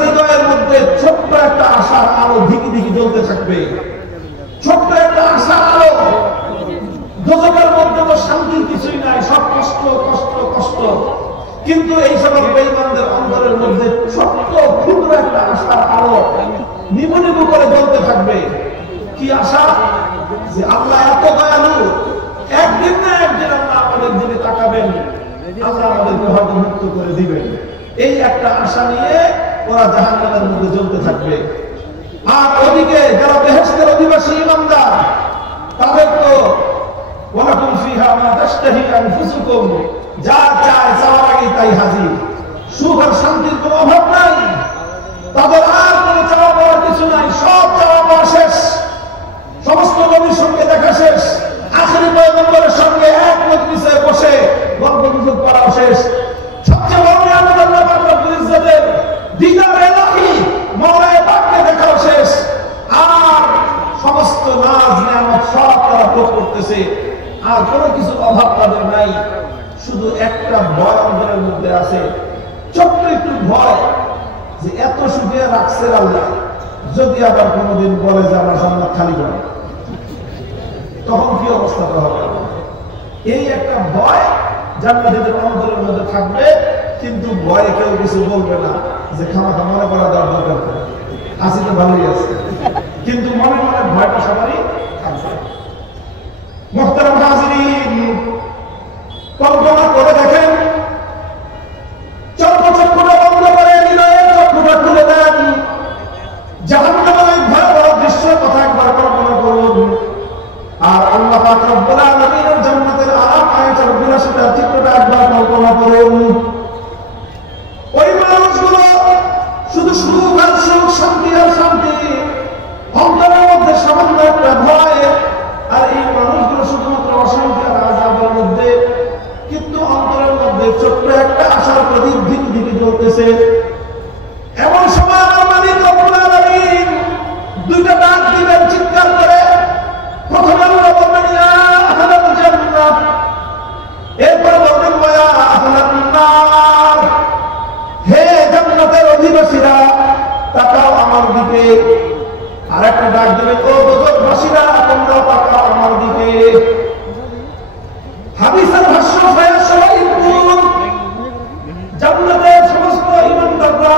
হৃদয়ের মধ্যে ছোট্ট একটা আশার আলো ধিকি ধিকি জ্বলতে থাকবে, ছোট্ট একটা আশার আলো। দোজখের মধ্যে তো শান্তির কিছুই নাই, সব কষ্ট কষ্ট কষ্ট। কিন্তু এই সকল বেঈমানদের অন্তরের মধ্যে ছোট্ট ক্ষুদ্র একটা আশার আলো নিবু নিবু করে জ্বলতে থাকবে। কি আশা? যে আল্লাহ এত দয়ালু, একদিন না একদিন আল্লাহ আমাদের দিকে তাকাবেন, আল্লাহ আমাদেরকে হয়তো মুক্ত করে দিবেন। এই একটা আশা নিয়ে ওরা জাহান্নামের মধ্যে জ্বলতে থাকবে। আর ওদিকে যারা বেহেশতের অধিবাসী ইমানদার, তাদের তো ওয়ালাকুম ফিহা মা তাশতাহি আনফুসুকুম, যা চায় চাওয়ার আগে তাই হাজির। সুখ আর শান্তির কোনো অভাব নাই, তাদের আর কোনো চাওয়া পাওয়ার কিছু নাই, সব চাওয়া পাওয়া শেষ। সমস্ত নবীর সঙ্গে দেখা শেষ, আখেরি পয়গম্বরের সঙ্গে এক মজলিসে বসে গল্প গুজব করাও শেষ। সবচেয়ে বড় নিয়ামত আল্লাহ পাক রব্বুল ইজ্জতের দিদার ইলাহি মাওলায়ে পাককে দেখাও শেষ। আর সমস্ত নাজ নিয়ামত সব তারা ভোগ করতেছে, আর কোনো কিছু অভাব তাদের নাই। শুধু একটা ভয় অন্তরের মধ্যে আছে, ছোট্ট একটু ভয় যে এত সুখে রাখছে আল্লাহ, যদি আবার কোনোদিন বলে যে আমার জান্নাত খালি করে, তখন কি অবস্থাটা হবে? এই একটা ভয় জান্নাতীদের অন্তরের মধ্যে থাকবে, কিন্তু ভয়ে কেউ কিছু বলবে না যে খামাখা মনে করা দেওয়ার দরকার নেই, হাসি তো ভালোই আছে, কিন্তু মনে মনে ভয়টা সবারই থাকবে। মুহতারাম হাজিরিন, কল্পনা করে দেখেন, চক্ষুটা বন্ধ করে হৃদয়ের চক্ষুটা খুলে দেন, জাহান্নামের ভয়াবহ দৃশ্যের কথা একবার কল্পনা করুন। আর আল্লাহ পাক রব্বুল আলামিনের জান্নাতের আরাম আয়াতের বিলাসিতা চিত্রটা একবার কল্পনা করুন। ওই মানুষগুলো শুধু সুখ আর সুখ, শান্তি আর শান্তি, অন্তরের মধ্যে সামান্য একটা ভয়। আর এই মানুষগুলো শুধুমাত্র অশান্তি আর আযাবের মধ্যে, কিন্তু অন্তরের মধ্যে ছোট্ট একটা আশার প্রদীপ ধিকি ধিকি জ্বলতেছে। এমন সময় আমার মালিক রব্বুল আলামিন দুইটা ডাক দিবেন চিৎকার করে। প্রথমে আল্লাহ বলবেন ইয়া আহলাল জান্নাত, এরপর বলবেন ইয়া আহলান নার, হে জান্নাতের অধিবাসীরা তাকাও আমার দিকে। আর একটা ডাক দিবেন ও দোজখবাসীরা তোমরা তাকাও আমার দিকে। হাদিসের ভাষ্য জান্নাতের সমস্ত ইমানদাররা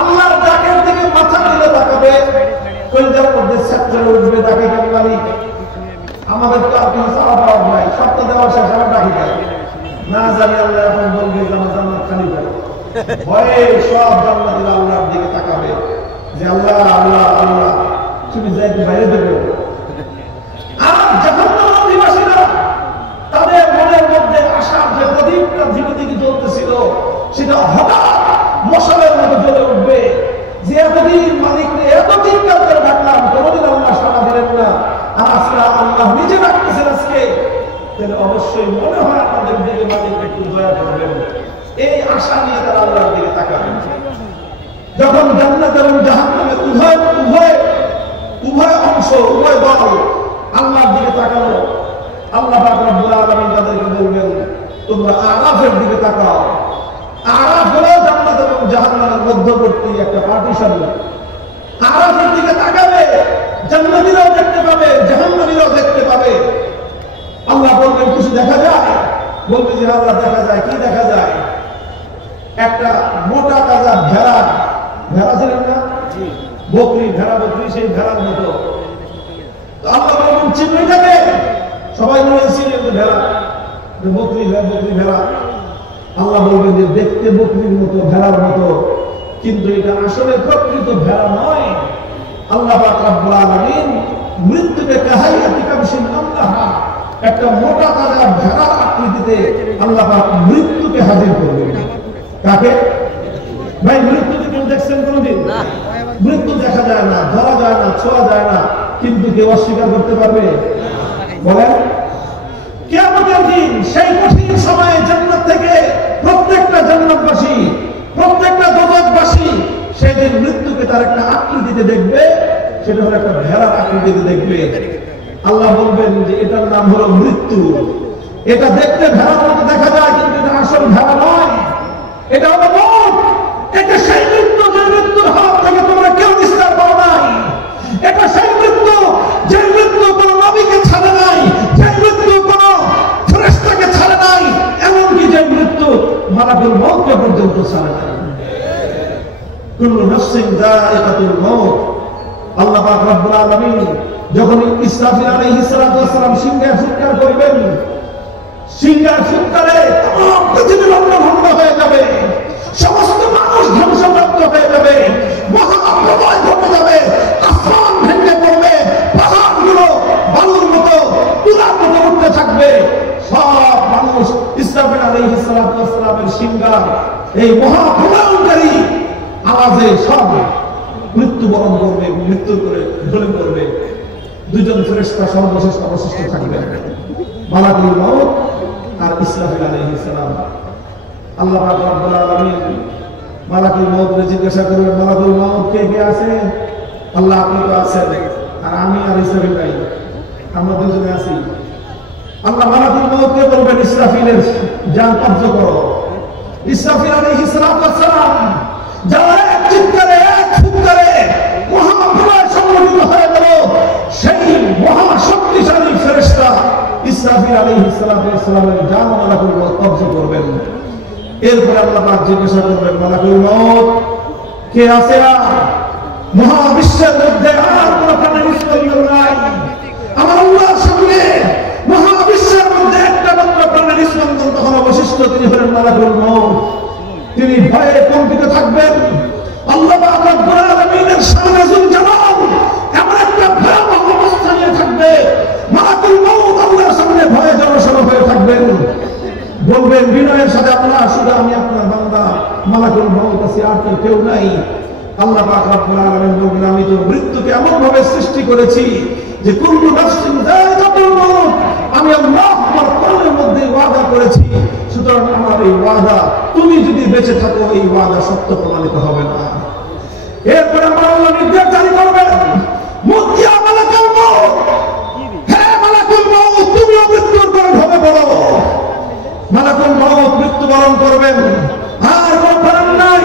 আল্লাহর ডাকের দিকে মাথা তুলে তাকাবে, কলিজার মধ্যে ছাত্র উঠবে, ডাকে কেন মালিক? আমাদের তো আর কোনো চাওয়া পাওয়া নাই, সব তো দেওয়া শেষ, আমার ডাকি দেয় না জানি আল্লাহ এখন বলবে যে আমার জান্নাত খালি করে। ভয়ে সব জান্নাতীরা আল্লাহর দিকে তাকাবে যে আল্লাহ আল্লাহ আল্লাহ, তুমি যাইতে বাইরে দেবে। আর জাহান্নামের অধিবাসীরা তাদের মনের মধ্যে আশার যে প্রদীপটা ধিকি ধিকি জ্বলতেছিল, সেটা হঠাৎ মশালের মতো জ্বলে উঠবে যে এতদিন মালিককে এত চিৎকার করে ডাকলাম, কোনোদিন আল্লাহ সাড়া দিলেন না, আর আজকে আল্লাহ নিজে ডাকতেছেন আজকে, তাহলে অবশ্যই মনে হয় আমাদের দিকে মালিক একটু দয়া করবেন। এই আশা নিয়ে তারা আল্লাহর দিকে তাকাবেন। যখন জান্নাত এবং জাহান্নামের উভয় অংশ, উভয় দল আল্লাহর দিকে তাকালো, আল্লাহ পাক রব্বুল আলামিন তাদেরকে বলবেন তোমরা আরাফের দিকে তাকাও। আরাফ হলো জান্নাত এবং জাহান্নামের মধ্যবর্তী একটা পার্টিশন। আরাফের দিকে তাকাবে, জান্নাতীরাও দেখতে পাবে, জাহান্নামীরাও দেখতে পাবে। আল্লাহ বলবেন কিছু দেখা যায়? বলবে যে আল্লাহ দেখা যায়। কি দেখা যায়? একটা মোটা তাজা ভেড়া, ভেড়া ছিলেন না বকরি, ভেড়া বকরি, সেই ভেড়ার মতো। আল্লাহ বলবেন চিমড়িটাকে, সবাই মনে ছিলেন যে ভেড়া, বকরি বকরি ভেড়া। আল্লাহ বলবেন যে দেখতে বকরির মতো, ভেড়ার মতো, কিন্তু এটা আসলে প্রকৃত ভেড়া নয়। আল্লাহ পাক রব্বুল আলামিন মৃত্যুকে কাহাইয়াতি কাবশিন আল্লাহা, একটা মোটা তাজা ভেড়ার আকৃতিতে আল্লাহ পাক মৃত্যুকে হাজির করবেন। কাকে ভাই? মৃত্যুকে কেউ দেখছেন কোনদিন? মৃত্যু দেখা যায় না, ধরা যায় না, ছোঁয়া যায় না, কিন্তু কেউ অস্বীকার করতে পারবে? বলেন। কিয়ামতের দিন সেই কঠিন সময়ে জান্নাত থেকে প্রত্যেকটা জান্নাতবাসী, প্রত্যেকটা দোজখবাসী সেদিন মৃত্যুকে তার একটা আকৃতিতে দেখবে, সেটা হলো একটা ভেড়ার আকৃতিতে দেখবে। আল্লাহ বলবেন যে এটার নাম হলো মৃত্যু। এটা দেখতে ভেড়ার মতো দেখা যায়, কিন্তু এটা আসল ভেড়া নয়, এটা হলো মওত। এটা সেই মৃত্যু যে মৃত্যু কুল্লু নাফসিন যায়িকাতুল মাউত। আল্লাহ পাক রব্বুল আলামিন যখন ইসরাফিল আলাইহিস সালাতু ওয়াস সালাম সিংহায় ফুৎকার করবেন, সিংহায় ফুৎকারে তমাম পৃথিবী লণ্ডভণ্ড হয়ে যাবে, সমস্ত মানুষ ধ্বংসপ্রাপ্ত হয়ে যাবে, মহাপ্রলয় ঘটে যাবে, আসমান ভেঙে পড়বে, পাহাড়গুলো বালুর মতো তুলার মতো উঠতে থাকবে। সব মানুষ ইসরাফিল আলাইহিস সালাতু ওয়াস সালামের সিংহার এই মহাপ্রলয়কারী আওয়াজে সব মৃত্যুবরণ করবে, মৃত্যু করে ঢলে পড়বে। দুজন ফেরেশতা সর্বশেষ অবশিষ্ট থাকবেন, মালাকুল মউত আর ইসরাফিল আলাইহিস সালাম। আল্লাহ পাক রব্বুল আলামিন মালাকুল মউতকে জিজ্ঞাসা করবেন, মালাকুল মউত কে কে আছে? আল্লাহ আপনি তো আছেন, আর আমি আর ইসরাফিল ভাই আমরা দুজনে আছি। আল্লাহ মালাকুল মউতকে বলবেন, ইসরাফিলের জান কবজ করো। ইসরাফিল আলাইহিস সালাম যারা এক চিৎকারে এক ফুৎকারে মহাপ্রলয় সংঘটিত হয়ে গেল, সেই মহাশক্তিশালী ফেরেশতা ইসরাফিল আলাইহিস সালামের জান মালাকুল মউত কবজ করবেন। এরপরে আল্লাহ পাক জিজ্ঞাসা করবেন, মালাকুল মউত কে আছে? মহাবিশ্বের মধ্যে আর কোন প্রাণীর স্পন্দন নাই। আমার আল্লাহর সামনে মহাবিশ্বের মধ্যে একটা মাত্র প্রাণীর স্পন্দন তখন অবশিষ্ট, তিনি হলেন মালাকুল মউত। তিনি ভয়ে কম্পিত থাকবেন। আল্লাহ পাক রব্বুল আলামিনের শানে যুল জালাল এমন একটা ভয়াবহ অবস্থা নিয়ে থাকবে, মালাকুল মউত আল্লাহর সামনে ভয়ে জড়সড় হয়ে থাকবেন। বলবেন বিনয়ের সাথে, আল্লাহ শুধু আমি আপনার বান্দা, মালাকুল মউত আছে, আর কেউ নাই। আল্লাহ পাক রব্বুল আলামিন বলবেন, আমি তো মৃত্যুকে এমন ভাবে সৃষ্টি করেছি যে কুল্লু নাফসিন যায়িকাতুল মাউত, আমি আল্লাহ আমার কোরআনের মধ্যে ওয়াদা করেছি, সুতরাং আমার এই ওয়াদা তুমি যদি বেঁচে থাকো এই ওয়াদা সত্য প্রমাণিত হবে না। এরপরে আমার আল্লাহ নির্দেশ জারি করবেন, মুতিয়া মালাকুল মউত, হে মালাকুল মউত তুমিও মৃত্যুর পর ঢলে পড়ো। মালাকুল মউত মৃত্যুবরণ করবেন, আর কোন প্রাণ নাই,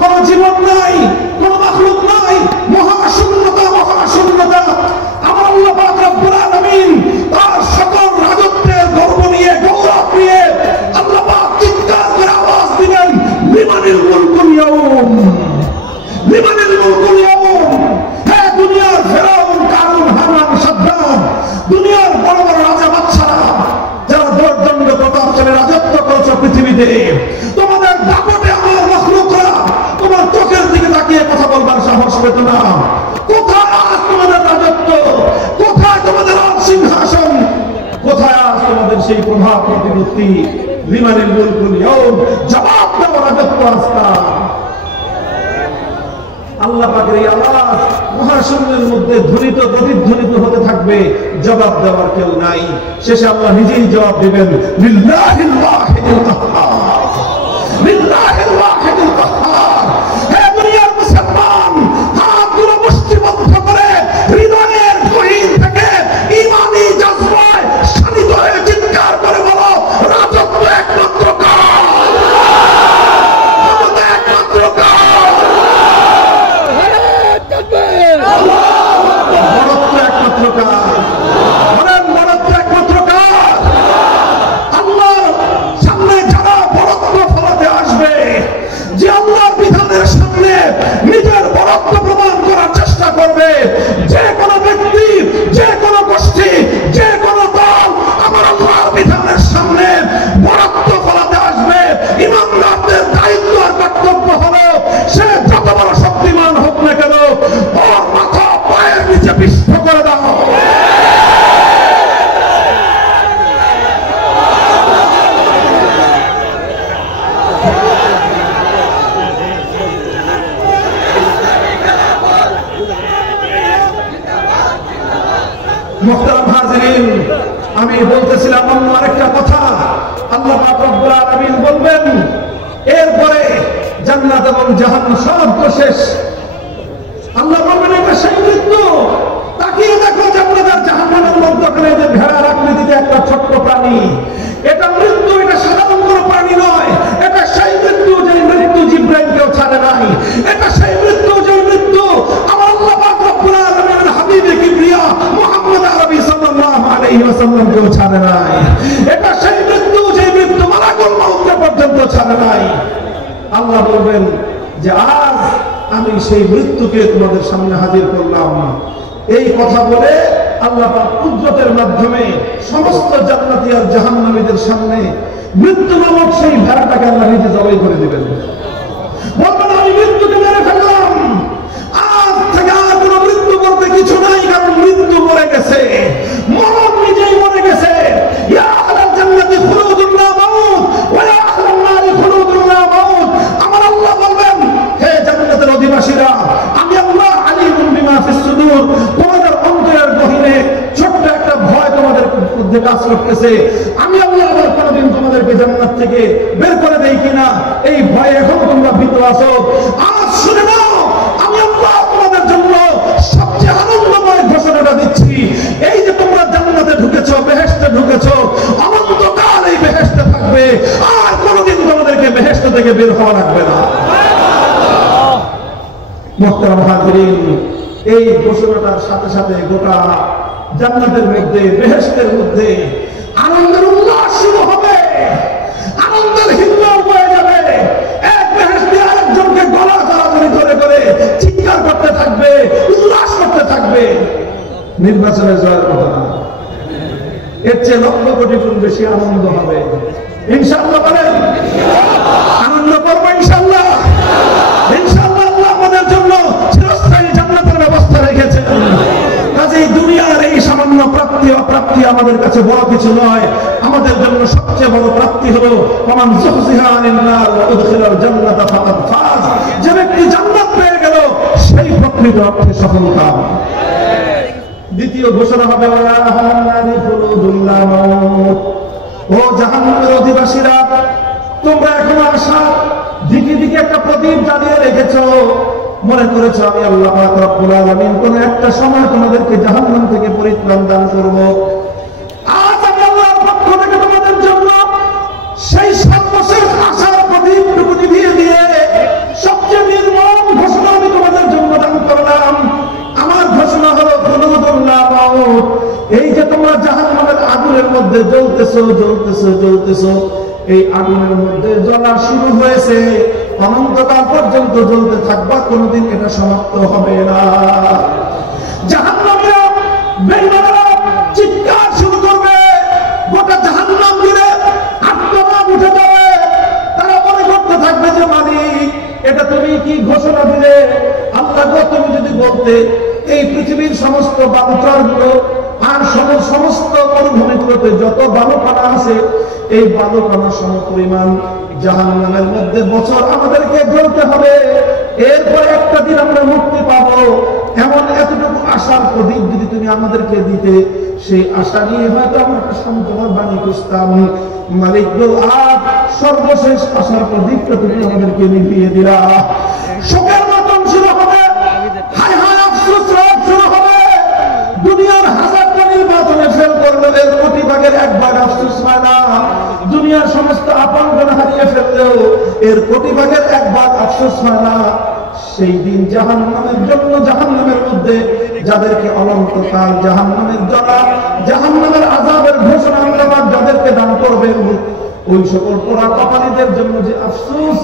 কোন জীবন নাই, কোন মাখলুক নাই, মহাশূন্যতা, মহাশূন্যতা। আমার আল্লাহ পাক রব্বুল আলামিন তার সকল রাজত্বের গর্ব নিয়ে, গৌরব নিয়ে আল্লাহ পাক চিৎকার করে আওয়াজ দিবেন, লিমানিল মুলকুল ইয়াউম, লিমানিল মুলকুল ইয়াউম। হে দুনিয়ার ফেরাউন, কারুন, হামান, সাদ্দাম, দুনিয়ার বড় বড় রাজা বাদশারা যারা দর্দণ্ড প্রতাপশালী রাজত্ব করেছে পৃথিবীতে, তোমাদের দাপটে আমার মাখলুকরা তোমার চোখের দিকে তাকিয়ে কথা বলবার সাহস পেত না। কোথায় আজ তোমাদের রাজত্ব? কোথায় তোমাদের সিংহাসন? কোথায় আজ তোমাদের সেই প্রভাব প্রতিপত্তি? লিমানিল মুলকুল ইয়াউম, জবাব দেওয়ার রাজত্ব আস্তা। আল্লাহ পাকের এই আওয়াজ মহাশূন্যের মধ্যে ধ্বনিত প্রতিধ্বনিত হতে থাকবে, জবাব দেওয়ার কেউ নাই। শেষে আল্লাহ নিজেই জবাব দিবেন, লিল্লাহিল ওয়াহিদুল কাহ্হার, লিল্লাহিল ওয়াহিদুল কাহ্হার। হে দুনিয়ার মুসলমান, হাতগুলো মুষ্টিবদ্ধ করে হৃদয়ের গহীন থেকে ঈমানি জজবায় শানিত হয়ে চিৎকার করে বলো, রাজত্ব একমাত্র কার, ক্ষমতা একমাত্র কার, বড়ত্ব একমাত্র কার, বড়ত্ব একমাত্র কার। আল্লাহর সামনে যারা বড়ত্ব ফলাতে আসবে, যে আল্লাহর বিধানের সামনে নিজের বড়ত্ব প্রমাণ করার চেষ্টা করবে, যে কোনো ব্যক্তি, যে কোনো গোষ্ঠী, যে কোনো দল আমার আল্লাহর বিধানের সামনে বড়ত্ব ফলাতে আসবে, ইমানদারদের দায়িত্ব আর কর্তব্য হলো সে যত বড় শক্তিমান হোক না কেন, ওর মাথা পায়ের নিচে বিস্ফ করে দাও। মুহতারাম হাজিরিন, আমি বলতেছিলাম অন্য আরেকটা কথা। আল্লাহ পাক রব্বুল আলামিন বলবেন, এরপরে জান্নাত এবং জাহান্নাম সব তো শেষ। আল্লাহ বলবেন, এটা সেই মৃত্যু। তাকিয়ে দেখো জান্নাত আর জাহান্নামের মধ্যখানে যে ভেড়ার আকৃতিতে একটা ছোট্ট প্রাণী, এটা মৃত্যু, এটা সাধারণ কোনো প্রাণী নয়। এটা সেই মৃত্যু যে মৃত্যু জিবরাইলকেও ছাড়ে নাই। এটা সেই মৃত্যু যে মৃত্যু আমার আল্লাহ পাক রব্বুল আলামিনের হাবিবে কিবরিয়া মুহাম্মদ আরবি সাল্লাল্লাহু আলাইহি ওয়াসাল্লামকেও ছাড়ে নাই। এটা সেই মৃত্যু যে মৃত্যু মালাকুল মউতকে পর্যন্ত ছাড়ে নাই। আল্লাহ বলবেন যে আজ আমি সেই মৃত্যুকে তোমাদের সামনে হাজির করলাম। এই কথা বলে আল্লাহ পাক কুদরতের মাধ্যমে সমস্ত জান্নাতি আর জাহান্নামীদের সামনে মৃত্যু নামক সেই ভেড়াটাকে আল্লাহ নিজে জবাই করে দিবেন। বলবেন আমি মৃত্যুকে মেরে ফেললাম, আজ থেকে আর কোনো মৃত্যু করতে কিছু নাই, কারণ মৃত্যু মরে গেছে, মরণ নিজেই মরে গেছে। ইয়া আহলাল জান্নাতি খুলুদুন লা মাউত ওয়া ইয়া আহলান নারি খুলুদুন লা মাউত। আমার আল্লাহ বলবেন, হে জান্নাতের অধিবাসীরা, আমি আল্লাহ আলিমুন বিমা ফিস সুদূর, তোমাদের অন্তরের গহীনে ছোট্ট একটা ভয় তোমাদের মধ্যে কাজ করতেছে। আমি আল্লাহ আবার কোনদিন তোমাদেরকে জান্নাত থেকে বের করে দেই কিনা এই ভয়ে এখন তোমরা ভীত আছো। আজ শুনে নাও, আমি আল্লাহ তোমাদের জন্য সবচেয়ে আনন্দময় ঘোষণাটা দিচ্ছি। এই যে তোমরা জান্নাতে ঢুকেছো, বেহেশতে ঢুকেছো, অনন্তকাল এই বেহেশতে থাকবে, আর কোনদিন তোমাদেরকে বেহেশত থেকে বের হওয়া লাগবে না। মুহতারাম হাজিরিন, এই ঘোষণাটার সাথে সাথে গোটা জান্নাতের মধ্যে, বেহেশতের মধ্যে আনন্দের উল্লাস শুরু হবে, আনন্দের হিল্লোল বয়ে যাবে। এক বেহেশতি আরেকজনকে গলা জড়াজড়ি করে করে চিৎকার করতে থাকবে, উল্লাস করতে থাকবে। নির্বাচনে জয়ের কথা না, এর চেয়ে লক্ষ কোটি গুণ বেশি আনন্দ হবে। ইনশাআল্লাহ বলেন, আনন্দ করবো ইনশাআল্লাহ। ইনশাআল্লাহ আল্লাহ আমাদের জন্য চিরস্থায়ী জান্নাতের ব্যবস্থা রেখেছেন। কাজেই দুনিয়ার এই সামান্য প্রাপ্তি অপ্রাপ্তি আমাদের কাছে বড় কিছু নয়। আমাদের জন্য সবচেয়ে বড় প্রাপ্তি হলো ওমান যুহজিহা আনিন নার ওয়া উদখিলাল জান্নাতা ফাকাদ ফাজ। যে ব্যক্তি জান্নাত পেয়ে গেল সেই প্রকৃত অর্থে সফলকাম। দ্বিতীয় ঘোষণা হবে ওয়া আহলান নারি খুলুদুন লা মাউত। ও জাহান্নামের অধিবাসীরা, তোমরা এখন আশা দিকে দিকে একটা প্রদীপ জ্বালিয়ে রেখেছো, মনে করেছো আমি আল্লাহ পাক রব্বুল আলামিন কোন একটা সময় তোমাদেরকে জাহান্নাম থেকে পরিত্রাণ দান করব। আজ আমি আল্লাহর পক্ষ থেকে তোমাদের জন্য সেই সর্বশেষ আশার প্রদীপটুকু নিভিয়ে দিয়ে সবচেয়ে নির্মম ঘোষণা আমি তোমাদের জন্য দান করলাম। আমার ঘোষণা হলো খুলুদুন লা মাউত। এই যে তোমরা জাহান্নামের আগুনের মধ্যে জ্বলতেছো জ্বলতেছো জ্বলতেছো, এই আগুনের মধ্যে জ্বলা শুরু হয়েছে, অনন্তকাল পর্যন্ত জ্বলতে থাকবা, কোনদিন এটা সমাপ্ত হবে না। জাহান্নামীরা, বেঈমানেরা চিৎকার শুরু করবে, গোটা জাহান্নাম জুড়ে আত্মনাদ উঠে যাবে। তারা মনে করতে থাকবে যে মালিক, এটা তুমি কি ঘোষণা দিলে? আল্লাহ গো, তুমি যদি বলতে এই পৃথিবীর সমস্ত বালুচরগুলো আর সমস্ত মরুভূমিগুলোতে যত বালুকণা আছে, এই বালুকণা সমপরিমাণ জাহান্নামের মধ্যে বছর আমাদেরকে জ্বলতে হবে, এরপরে একটা দিন আমরা মুক্তি পাবো, এমন এতটুকু আশার প্রদীপ যদি তুমি আমাদেরকে দিতে, সেই আশা নিয়ে হয়তো আমরা একটা সান্ত্বনার বাণী খুঁজতাম। মালিক গো, আজ সর্বশেষ আশার প্রদীপটা তুমি আমাদেরকে নিভিয়ে দিলা। শোকের মতন শুরু হবে, হায় হায় আফসোস রাত শুরু হবে। দুনিয়ার হাজারটা নির্বাচনে ফেল করলো, এর কোটি ভাগের এক ভাগ আফসোস হয় না। দুনিয়ার সমস্ত আপনজন হারিয়ে ফেললেও এর কোটি ভাগের এক ভাগ আফসোস হয় না। সেই দিন জাহান্নামের জন্য, জাহান্নামের মধ্যে যাদেরকে অনন্তকাল জাহান্নামের জ্বালা, জাহান্নামের আযাবের ঘোষণা আল্লাহ যাদেরকে দান করবেন, ওই সকল পোড়া কপালীদের জন্য যে আফসোস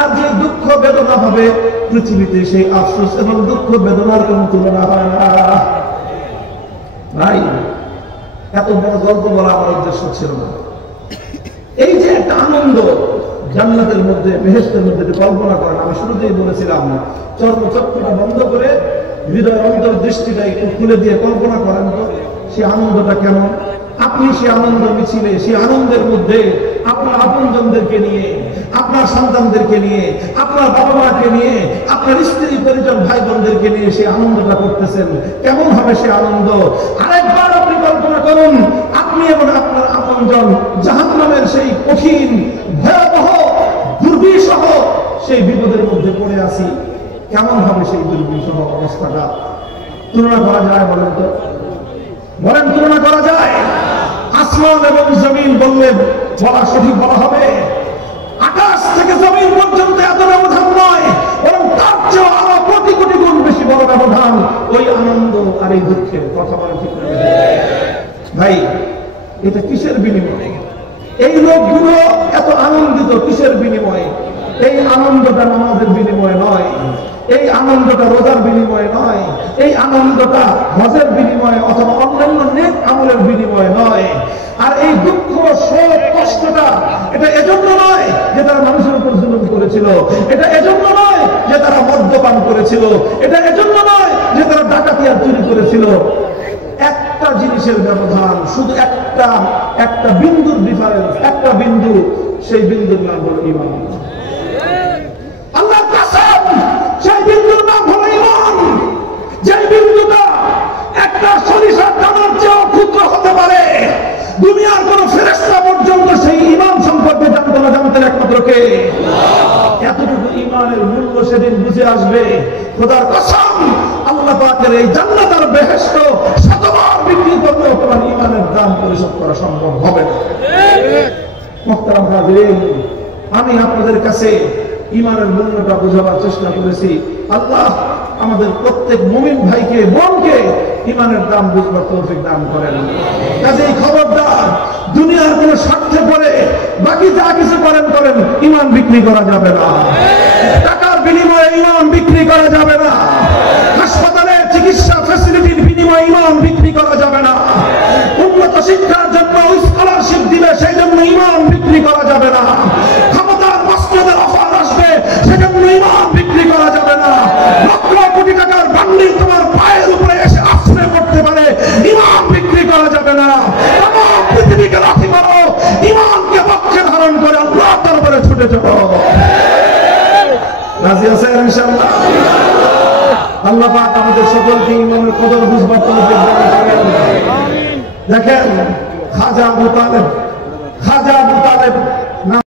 আর যে দুঃখ বেদনা হবে, পৃথিবীতে সেই আফসোস এবং দুঃখ বেদনার কোন তুলনা হয় না। ভাই, এত বড় গল্প বলা আমার উদ্দেশ্য ছিল না। এই যে একটা আনন্দ জান্নাতের মধ্যে, বেহেশতের মধ্যে কল্পনা করেন। আমি শুরুতেই বলেছিলাম, চর্মচক্ষুটা বন্ধ করে হৃদয়ের অন্তর্দৃষ্টিটা একটু খুলে দিয়ে কল্পনা করেন তো সেই আনন্দটা কেমন। আপনি সেই আনন্দ মিছিলে, সেই আনন্দের মধ্যে আপনার আপনজনদেরকে নিয়ে, আপনার সন্তানদেরকে নিয়ে, আপনার বাবা মাকে নিয়ে, আপনার স্ত্রী পরিজন ভাই বোনদেরকে নিয়ে সেই আনন্দটা করতেছেন, কেমন হবে সে আনন্দ। আরেকবার আপনি কল্পনা করুন, আপনি এবং আপনার আপনজন জাহান্নামের সেই কঠিন ভয়াবহ দুর্বিষহ সেই বিপদের মধ্যে পড়ে আছি, কেমন হবে সেই দুর্বিষহ অবস্থাটা? তুলনা করা যায় বলেন তো? বলেন, তুলনা করা যায়? আসমান এবং জমিন বললে বলা সঠিক বলা হবে। আকাশ থেকে জমিন পর্যন্ত এত ব্যবধান নয়, বরং তার চেয়ে আরো কোটি কোটি গুণ বেশি বড় ব্যবধান ওই আনন্দ আর এই দুঃখের। কথা বলা ঠিক ভাই, এটা কিসের বিনিময়ে? এই লোকগুলো এত আনন্দিত কিসের বিনিময়ে? এই আনন্দটা নামাজের বিনিময়ে নয়, এই আনন্দটা রোজার বিনিময়ে নয়, এই আনন্দটা হজের বিনিময়ে অথবা অন্যান্য নেক আমলের বিনিময়ে নয়। আর এই দুঃখ, শোক, কষ্টটা এটা এজন্য নয় যে তারা মানুষের উপর জুলুম করেছিল, এটা এজন্য নয় যে তারা মদ্যপান করেছিল, এটা এজন্য নয় যে তারা ডাকাতি আর চুরি করেছিল। একটা জিনিসের ব্যবধান, শুধু একটা বিন্দুর ডিফারেন্স, একটা বিন্দু, সেই বিন্দুর নাম হলো ঈমান। আল্লাহর কসম, সেই বিন্দুর নাম হলো ঈমান। যে বিন্দুটা একটা সরিষার দানার চেয়েও ক্ষুদ্র হতে পারে, দুনিয়ার কোন ফেরেশতা পর্যন্ত সেই ঈমান সম্পর্কে জানতো না, জানতেন একমাত্র কে? এতটুকু ঈমানের মূল্য সেদিন বুঝে আসবে। খোদার কসম, আল্লাহ পাকের এই জান্নাত আর বেহেশত শতবার বিক্রি করলেও তোমার ঈমানের দাম পরিশোধ করা সম্ভব হবে না। মুহতারাম হাজিরিন, আমি আপনাদের কাছে ঈমানের মূল্যটা বোঝাবার চেষ্টা করেছি। আল্লাহ আমাদের প্রত্যেক মুমিন ভাইকে, বোনকে ঈমানের দাম বুঝবার তৌফিক দান করেন। কাজেই খবরদার, দুনিয়ার কোন স্বার্থে পড়ে বাকি যা কিছু করেন ঈমান বিক্রি করা যাবে না। টাকার বিনিময়ে ঈমান বিক্রি করা যাবে না। হাসপাতালে চিকিৎসা ফ্যাসিলিটির বিনিময়ে ঈমান বিক্রি করা যাবে না। উন্নত শিক্ষার জন্য স্কলারশিপ দিলে সেই জন্য ঈমান বিক্রি করা যাবে না। ক্ষমতার মসজিদের অফার আসবে, সেজন্য ঈমান বিক্রি করা যাবে না। লক্ষ কোটি টাকার বান্ডিল তোমার পায়ের উপরে এসে আছড়ে পড়তে পারে, ঈমান বিক্রি করা যাবে না। তামাম পৃথিবীকে লাথি মারো, ঈমানকে পক্ষে ধারণ করে আল্লাহর দরবারে ছুটে চলো। রাজি আছেন ইনশাআল্লাহ? আল্লাহ পাক আমাদের সকলকে ঈমানের কদর বুঝবার তৌফিক দান করেন। দেখেন, খাজা আবু তালেব